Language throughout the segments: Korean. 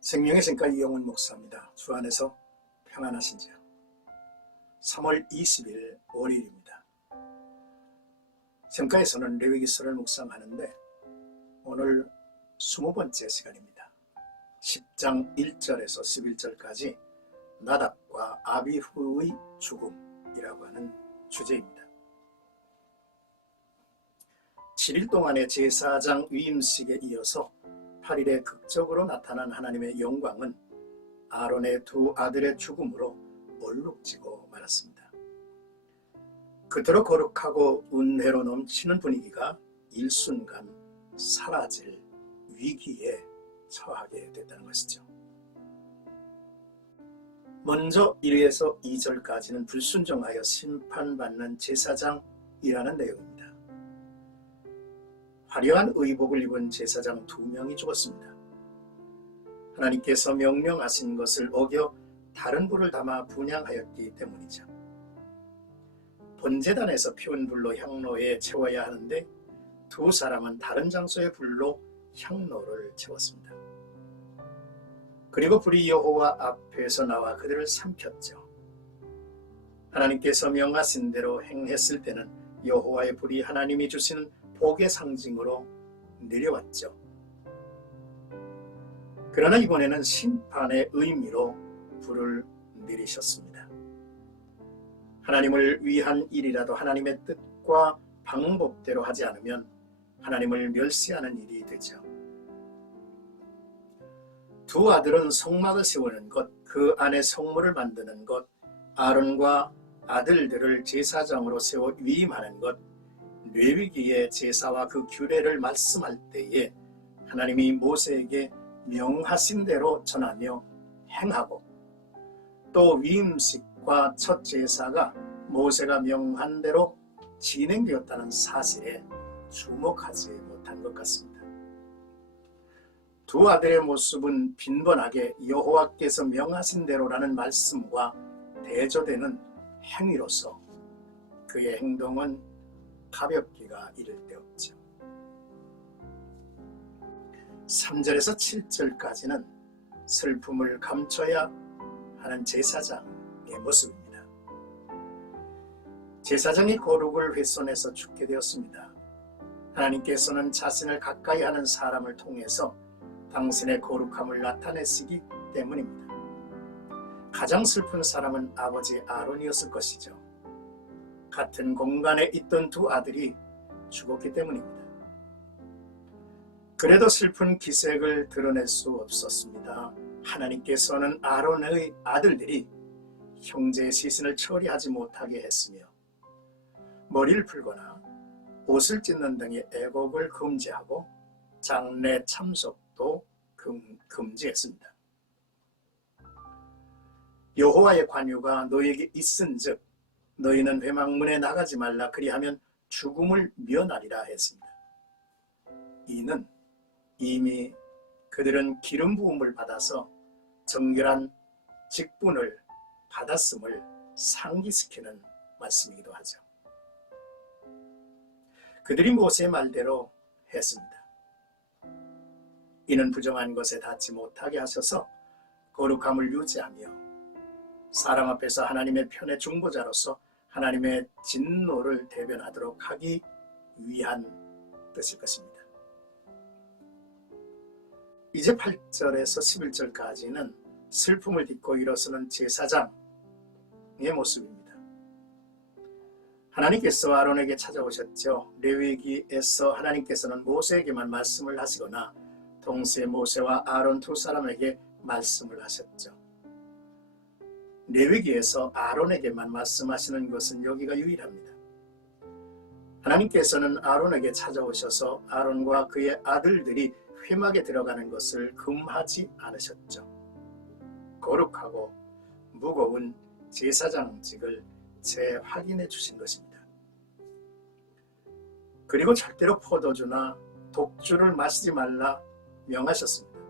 생명의 생가 이영훈 목사입니다. 주 안에서 평안하신지요. 3월 20일 월요일입니다. sem가에서는 레위기서를 묵상하는데 오늘 20번째 시간입니다. 10장 1절에서 11절까지 나답과 아비후의 죽음이라고 하는 주제입니다. 7일 동안의 제사장 위임식에 이어서 8일에 극적으로 나타난 하나님의 영광은 아론의 두 아들의 죽음으로 얼룩지고 말았습니다. 그토록 거룩하고 은혜로 넘치는 분위기가 일순간 사라질 위기에 처하게 됐다는 것이죠. 먼저 1에서 2절까지는 불순종하여 심판받는 제사장이라는 내용입니다. 화려한 의복을 입은 제사장 두 명이 죽었습니다. 하나님께서 명령하신 것을 어겨 다른 불을 담아 분양하였기 때문이죠. 본재단에서 피운 불로 향로에 채워야 하는데 두 사람은 다른 장소의 불로 향로를 채웠습니다. 그리고 불이 여호와 앞에서 나와 그들을 삼켰죠. 하나님께서 명하신 대로 행했을 때는 여호와의 불이 하나님이 주시는 복의 상징으로 내려왔죠. 그러나 이번에는 심판의 의미로 불을 내리셨습니다. 하나님을 위한 일이라도 하나님의 뜻과 방법대로 하지 않으면 하나님을 멸시하는 일이 되죠. 두 아들은 성막을 세우는 것, 그 안에 성물을 만드는 것, 아론과 아들들을 제사장으로 세워 위임하는 것, 뇌위기의 제사와 그 규례를 말씀할 때에 하나님이 모세에게 명하신 대로 전하며 행하고 또 위임식과 첫 제사가 모세가 명한 대로 진행되었다는 사실에 주목하지 못한 것 같습니다. 두 아들의 모습은 빈번하게 여호와께서 명하신 대로라는 말씀과 대조되는 행위로서 그의 행동은 가볍기가 이를 데 없죠. 3절에서 7절까지는 슬픔을 감춰야 하는 제사장의 모습입니다. 제사장이 거룩을 훼손해서 죽게 되었습니다. 하나님께서는 자신을 가까이 하는 사람을 통해서 당신의 거룩함을 나타내시기 때문입니다. 가장 슬픈 사람은 아버지 아론이었을 것이죠. 같은 공간에 있던 두 아들이 죽었기 때문입니다. 그래도 슬픈 기색을 드러낼 수 없었습니다. 하나님께서는 아론의 아들들이 형제의 시신을 처리하지 못하게 했으며 머리를 풀거나 옷을 찢는 등의 애곡을 금지하고 장례 참석도 금, 금지했습니다. 여호와의 관유가 너에게 있은즉 너희는 회망문에 나가지 말라 그리하면 죽음을 면하리라 했습니다. 이는 이미 그들은 기름 부음을 받아서 정결한 직분을 받았음을 상기시키는 말씀이기도 하죠. 그들이 모세의 말대로 했습니다. 이는 부정한 것에 닿지 못하게 하셔서 거룩함을 유지하며 사람 앞에서 하나님의 편의 중보자로서 하나님의 진노를 대변하도록 하기 위한 뜻일 것입니다. 이제 8절에서 11절까지는 슬픔을 딛고 일어서는 제사장의 모습입니다. 하나님께서 아론에게 찾아오셨죠. 레위기에서 하나님께서는 모세에게만 말씀을 하시거나 동세 모세와 아론 두 사람에게 말씀을 하셨죠. 레위기에서 아론에게만 말씀하시는 것은 여기가 유일합니다. 하나님께서는 아론에게 찾아오셔서 아론과 그의 아들들이 회막에 들어가는 것을 금하지 않으셨죠. 거룩하고 무거운 제사장직을 재확인해 주신 것입니다. 그리고 절대로 포도주나 독주를 마시지 말라 명하셨습니다.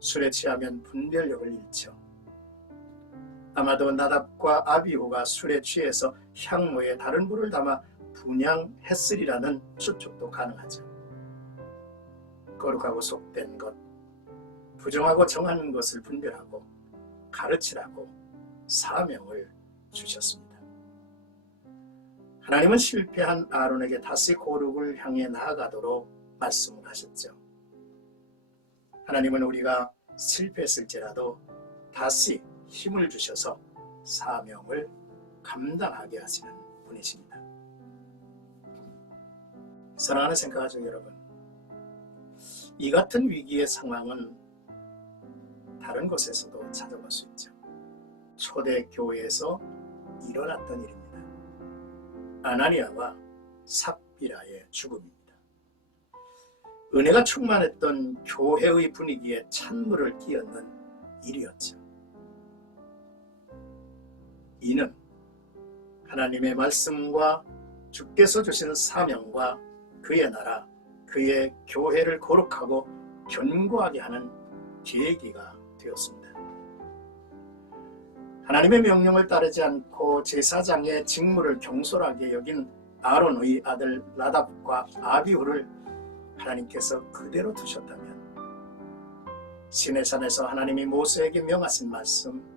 술에 취하면 분별력을 잃죠. 아마도 나답과 아비후가 술에 취해서 향로에 다른 불을 담아 분양했으리라는 추측도 가능하죠. 거룩하고 속된 것, 부정하고 정하는 것을 분별하고 가르치라고 사명을 주셨습니다. 하나님은 실패한 아론에게 다시 고룩을 향해 나아가도록 말씀을 하셨죠. 하나님은 우리가 실패했을지라도 다시 힘을 주셔서 사명을 감당하게 하시는 분이십니다. 사랑하는 생각하죠 여러분. 이 같은 위기의 상황은 다른 곳에서도 찾아볼 수 있죠. 초대 교회에서 일어났던 일입니다. 아나니아와 삽비라의 죽음입니다. 은혜가 충만했던 교회의 분위기에 찬물을 끼얹는 일이었죠. 이는 하나님의 말씀과 주께서 주신 사명과 그의 나라, 그의 교회를 거룩하고 견고하게 하는 계기가 되었습니다. 하나님의 명령을 따르지 않고 제사장의 직무를 경솔하게 여긴 아론의 아들 나답과 아비후를 하나님께서 그대로 두셨다면 시내산에서 하나님이 모세에게 명하신 말씀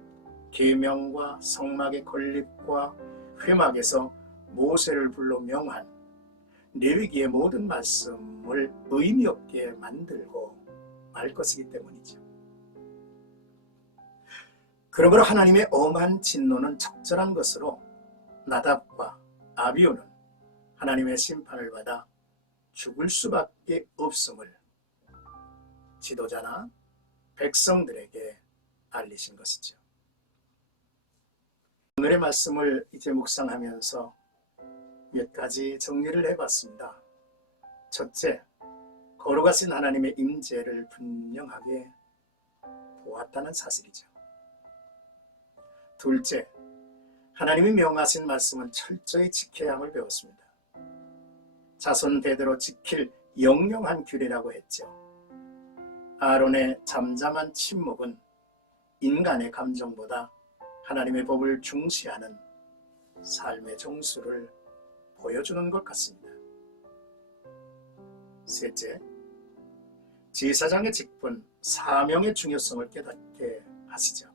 계명과 성막의 건립과 회막에서 모세를 불러 명한 레위기의 모든 말씀을 의미 없게 만들고 말 것이기 때문이죠. 그러므로 하나님의 엄한 진노는 적절한 것으로 나답과 아비오는 하나님의 심판을 받아 죽을 수밖에 없음을 지도자나 백성들에게 알리신 것이죠. 오늘의 말씀을 이제 묵상하면서 몇 가지 정리를 해봤습니다. 첫째, 거룩하신 하나님의 임재를 분명하게 보았다는 사실이죠. 둘째, 하나님이 명하신 말씀은 철저히 지켜야 함을 배웠습니다. 자손 대대로 지킬 영영한 규례라고 했죠. 아론의 잠잠한 침묵은 인간의 감정보다 하나님의 법을 중시하는 삶의 정수를 보여주는 것 같습니다. 셋째, 제사장의 직분, 사명의 중요성을 깨닫게 하시죠.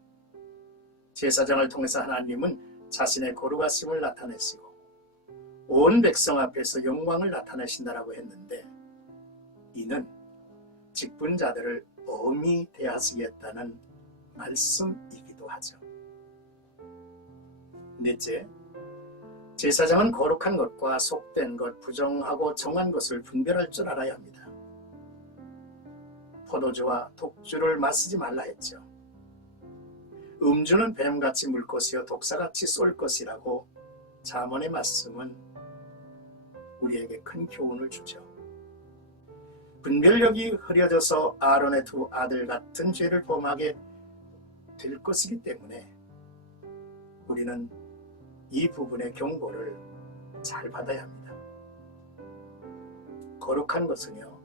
제사장을 통해서 하나님은 자신의 거룩하심을 나타내시고 온 백성 앞에서 영광을 나타내신다라고 했는데 이는 직분자들을 엄히 대하시겠다는 말씀이기도 하죠. 넷째, 제사장은 거룩한 것과 속된 것, 부정하고 정한 것을 분별할 줄 알아야 합니다. 포도주와 독주를 마시지 말라 했죠. 음주는 뱀같이 물 것이요 독사같이 쏠 것이라고 자문의 말씀은 우리에게 큰 교훈을 주죠. 분별력이 흐려져서 아론의 두 아들 같은 죄를 범하게 될 것이기 때문에 우리는 이 부분의 경고를 잘 받아야 합니다. 거룩한 것은요,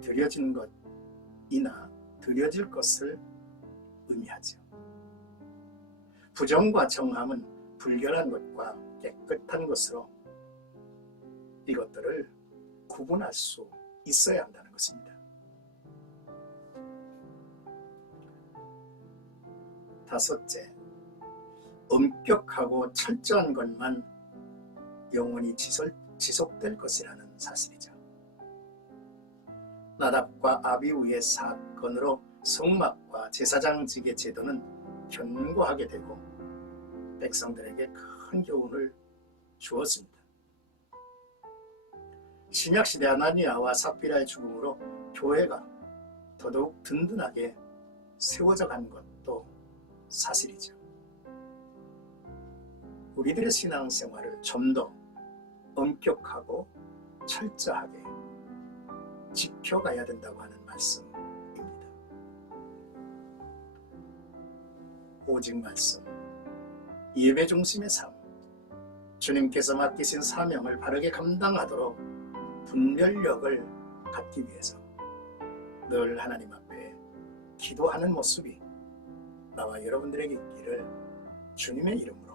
드려진 것이나 드려질 것을 의미하죠. 부정과 정함은 불결한 것과 깨끗한 것으로 이것들을 구분할 수 있어야 한다는 것입니다. 다섯째, 엄격하고 철저한 것만 영원히 지속, 지속될 것이라는 사실이죠. 나답과 아비우의 사건으로 성막과 제사장직의 제도는 견고하게 되고 백성들에게 큰 교훈을 주었습니다. 신약시대 아나니아와 삽비라의 죽음으로 교회가 더더욱 든든하게 세워져 간 것도 사실이죠. 우리들의 신앙생활을 좀 더 엄격하고 철저하게 지켜가야 된다고 하는 말씀입니다. 오직 말씀, 예배 중심의 삶, 주님께서 맡기신 사명을 바르게 감당하도록 분별력을 갖기 위해서 늘 하나님 앞에 기도하는 모습이 나와 여러분들에게 있기를 주님의 이름으로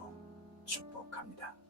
합니다.